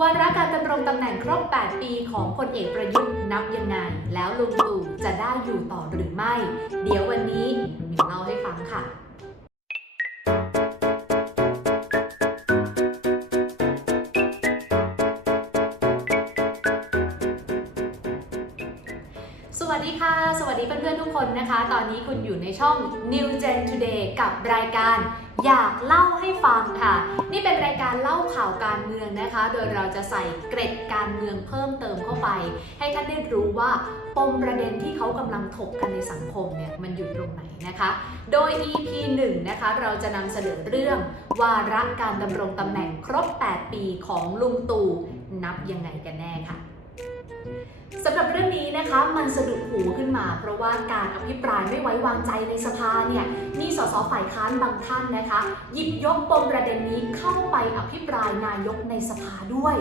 วาระการดำรงตำแหน่งครบ 8 ปีของพลเอกประยุทธ์นับยังไง แล้วลุงตู่จะได้อยู่ต่อหรือไม่ เดี๋ยววันนี้มิวเล่าให้ฟังค่ะ วัสดีค่ะ สวัสดีเพื่อนๆทุกคนนะคะ ตอนนี้คุณอยู่ในช่อง New Gen Today กับรายการอยากเล่าให้ฟังค่ะ นี่เป็นรายการเล่าข่าวการเมืองนะคะ โดยเราจะใส่เกร็ดการเมืองเพิ่มเติมเข้าไป ให้ท่านได้รู้ว่าปมประเด็นที่เขากำลังถกกันในสังคมเนี่ยมันอยู่ตรงไหนนะคะ โดย EP 1นะคะเราจะนำเสนอเรื่อง วาระการดำรงตำแหน่งครบ 8 ปีของลุงตู่นับยังไงกันแน่ค่ะ สำหรับเรื่องนี้นะคะมันสะดุดหูขึ้นมา เพราะว่าการอภิปรายไม่ไว้วางใจในสภาเนี่ยมีสสฝ่ายค้านบางท่านนะคะ หยิบยกปมประเด็นนี้เข้าไปอภิปรายนายกในสภาด้วย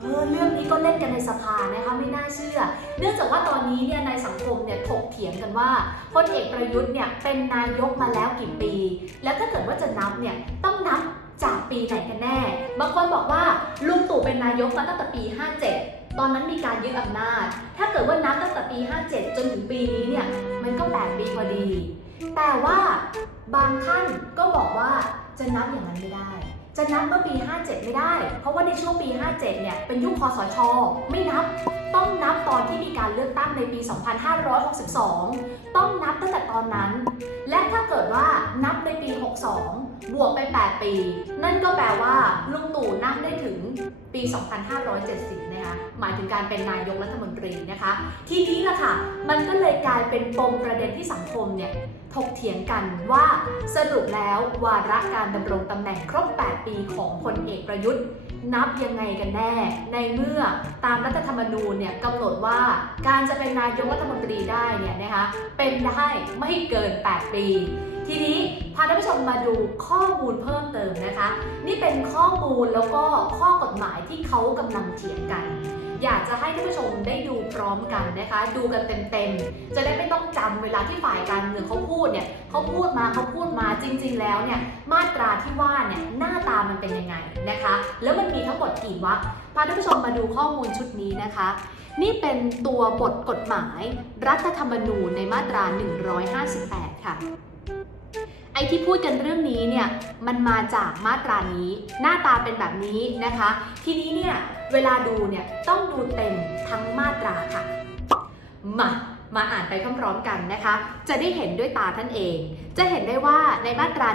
เออเรื่องนี้ก็เล่นกันในสภานะคะไม่น่าเชื่อ เนื่องจากว่าตอนนี้เนี่ยในสังคมเนี่ยถกเถียงกันว่าพลเอกประยุทธ์เนี่ยเป็นนายกมาแล้วกี่ปี แล้วถ้าเกิดว่าจะนับเนี่ยต้องนับจากปีไหนกันแน่ บางคนบอกว่าลุงตู่เป็นนายกมาตั้งแต่ปี 57 ตอนนั้นมีการยึดอำนาจ ถ้าเกิดว่านับตั้งแต่ปี 57 จนถึงปีนี้เนี่ย มันก็ 8 ปีพอดี แต่ว่าบางท่านก็บอกว่าจะนับอย่างนั้นไม่ได้ จะนับเมื่อปี 57 ไม่ได้ เพราะว่าในช่วงปี 57 เนี่ย เป็นยุคคอสช ไม่นับ ต้องนับตอนที่มีการเลือกตั้งในปี 2562 ต้องนับตั้งแต่ตอนนั้น และถ้าเกิดว่านับในปี 62 บวกไป 8 ปี นั่นก็แปลว่าลุงตู่นั่งได้ถึงปี 2570 นะคะหมายถึงการเป็นนายกรัฐมนตรีนะคะ ทีนี้ล่ะค่ะ มันก็เลยกลายเป็นปมประเด็นที่สังคมเนี่ยถกเถียงกันว่าสรุปแล้ววาระการดำรงตำแหน่งครบ 8 ปีของพลเอกประยุทธ์ นับยังไงกันแน่ ในเมื่อตามรัฐธรรมนูญเนี่ยกำหนดว่าการจะเป็นนายกรัฐมนตรีได้เนี่ยนะคะเป็นได้ไม่เกิน 8 ปี ทีนี้พาท่านผู้ชมมาดูข้อมูลเพิ่มเติมนะคะ นี่เป็นข้อมูลแล้วก็ข้อกฎหมายที่เขากำลังเถียงกัน อยากจะให้ท่านผู้ชมได้ดูพร้อมกันนะคะ ดูกันเต็มๆ จะได้ไม่ต้องจำเวลาที่ฝ่ายการเมืองเขาพูดเนี่ยเขาพูดมาเขาพูดมาจริง ๆ แล้วเนี่ยมาตราที่ว่าเนี่ยหน้าตามันเป็นยังไงนะคะ แล้วมันมีทั้งหมดกี่วรรคพาท่านผู้ชมมาดูข้อมูลชุดนี้นะคะ นี่เป็นตัวบทกฎหมาย รัฐธรรมนูญในมาตรา 158 ค่ะ อ้ที่พูดกันเรื่องนี้เนี่ยมันมาจากมาตรานี้ หน้าตาเป็นแบบนี้นะคะ ทีนี้เนี่ยเวลาดูเนี่ยต้องดูเต็มทั้งมาตราค่ะ มามาอ่านไปพร้อมๆกันนะคะ จะได้เห็นด้วยตาท่านเอง จะเห็นได้ว่าในมาตรา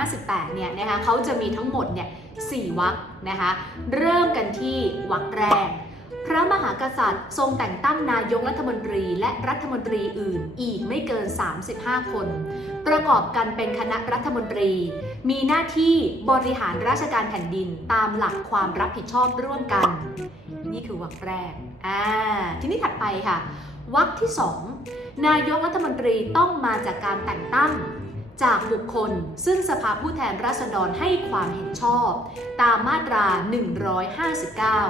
158 เนี่ยนะคะเขาจะมีทั้งหมดเนี่ย4วรรคนะคะ เริ่มกันที่วรรคแรก พระมหากษัตริย์ทรงแต่งตั้งนายกรัฐมนตรีและรัฐมนตรีอื่นอีกไม่เกิน 35 คน ประกอบกันเป็นคณะรัฐมนตรี มีหน้าที่บริหารราชการแผ่นดินตามหลักความรับผิดชอบร่วมกัน นี่คือวรรคแรกอ่าทีนี้ถัดไปค่ะวรรคที่ 2 นายกรัฐมนตรีต้องมาจากการแต่งตั้งจากบุคคลซึ่งสภาผู้แทนราษฎรให้ความเห็นชอบ ตามมาตรา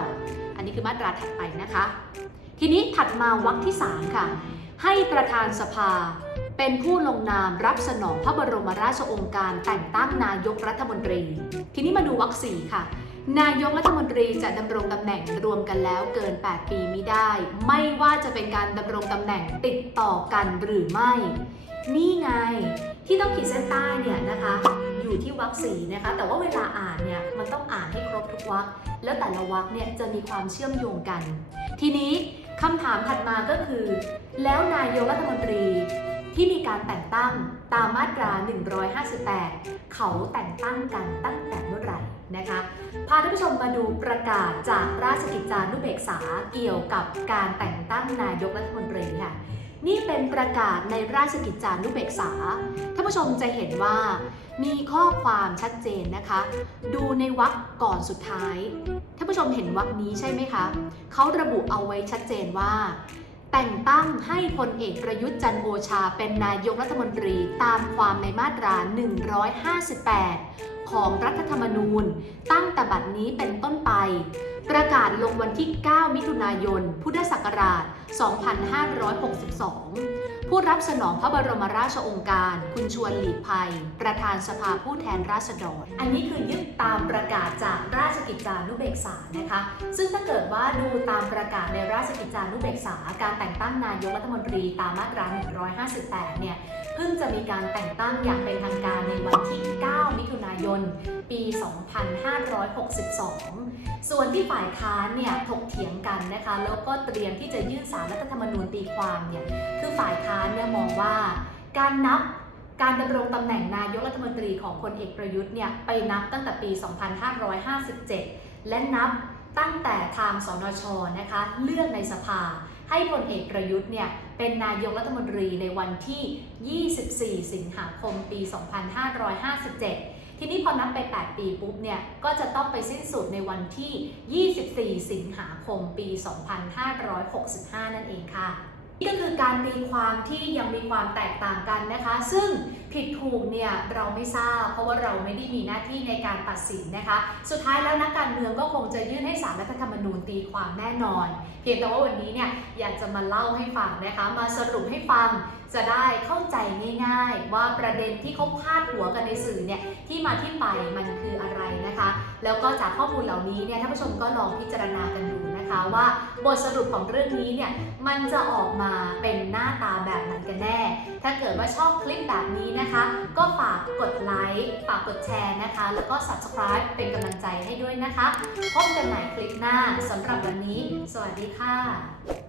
159 นี้คือมาตราถัดไปนะคะ ทีนี้ถัดมาวรรคที่ 3 ค่ะ ให้ประธานสภาเป็นผู้ลงนามรับสนองพระบรมราชโองการแต่งตั้งนายกรัฐมนตรี ทีนี้มาดูวรรคสี่ค่ะ นายกรัฐมนตรีจะดำรงตำแหน่งรวมกันแล้วเกิน 8 ปีไมิได้ ไม่ว่าจะเป็นการดำรงตำแหน่งติดต่อกันหรือไม่ นี่ไงที่ต้องขีดเส้นใต้เนี่ยนะคะ อยู่ที่วรรคสีนะคะแต่ว่าเวลาอ่านเนี่ยมันต้องอ่านให้ครบทุกวรรคแล้วแต่ละวรรคเนี่ยจะมีความเชื่อมโยงกัน ทีนี้คำถามถัดมาก็คือ แล้วนายกรัฐมนตรีที่มีการแต่งตั้งตามมาตรา 158 เขาแต่งตั้งกันตั้งแต่เมื่อไหร่นะคะ พาท่านผู้ชมมาดูประกาศจากราชกิจจานุเบกษาเกี่ยวกับการแต่งตั้งนายกรัฐมนตรีค่ะ นี่เป็นประกาศในราชกิจจานุเบกษา ท่านผู้ชมจะเห็นว่า มีข้อความชัดเจนนะคะ ดูในวรรคก่อนสุดท้ายท่านผู้ชมเห็นวรรคนี้ใช่ไหมคะเขาระบุเอาไว้ชัดเจนว่า แต่งตั้งให้พลเอกประยุทธ์จันทร์โอชาเป็นนายกรัฐมนตรีตามความในมาตรา 158 ของรัฐธรรมนูญ ตั้งแต่บัดนี้เป็นต้นไป ประกาศลงวันที่ 9 มิถุนายน พุทธศักราช 2562 ผู้รับสนองพระบรมราชองค์การ คุณชวนหลีกภัย ประธานสภาผู้แทนราษฎร อันนี้คือยึดตามประกาศจากราชกิจจานุเบกษานะคะ ซึ่งถ้าเกิดว่าดูตามประกาศในราชกิจจานุเบกษา การแต่งตั้งนายกรัฐมนตรีตามมาตรา 158 เนี่ย เพิ่งจะมีการแต่งตั้งอย่างเป็นทางการในวันที่ 9 มิถุนายน ปี 2562 ส่วนที่ฝ่ายค้านเนี่ยถกเถียงกันนะคะ แล้วก็เตรียมที่จะยื่นสารรัฐธรรมนูญตีความเนี่ยคือฝ่ายค้านเนี่ยมองว่าการนับการดำรงตำแหน่งนายกรัฐมนตรีของพลเอกประยุทธ์เนี่ยไปนับตั้งแต่ปี 2557 และนับ ตั้งแต่ทางสนชนะคะเลือกในสภา ให้พลเอกประยุทธ์เนี่ยเป็นนายกรัฐมนตรีในวันที่ 24 สิงหาคมปี 2557 ทีนี้พอนับไป 8 ปีปุ๊บเนี่ยก็จะต้องไปสิ้นสุดในวันที่ 24 สิงหาคมปี 2565 นั่นเองค่ะ นี่ก็คือการตีความที่ยังมีความแตกต่างกันนะคะ ซึ่งผิดถูกเนี่ยเราไม่ทราบ เพราะว่าเราไม่ได้มีหน้าที่ในการตัดสินนะคะ สุดท้ายแล้วนักการเมืองก็คงจะยื่นให้สารรัฐธรรมนูญตีความแน่นอน เพียงแต่ว่าวันนี้เนี่ยอยากจะมาเล่าให้ฟังนะคะ มาสรุปให้ฟังจะได้เข้าใจง่าย ๆ ว่าประเด็นที่เขาพาดหัวกันในสื่อเนี่ยที่มาที่ไปมันคืออะไรนะคะ แล้วก็จากข้อมูลเหล่านี้เนี่ยท่านผู้ชมก็ลองพิจารณากันดู นะคะว่าบทสรุปของเรื่องนี้เนี่ยมันจะออกมาเป็นหน้าตาแบบไหนกันแน่ ถ้าเกิดว่าชอบคลิปแบบนี้นะคะ ก็ฝากกดไลค์ฝากกดแชร์นะคะ แล้วก็ subscribe เป็นกำลังใจให้ด้วยนะคะ พบกันใหม่คลิปหน้าสำหรับวันนี้ สวัสดีค่ะ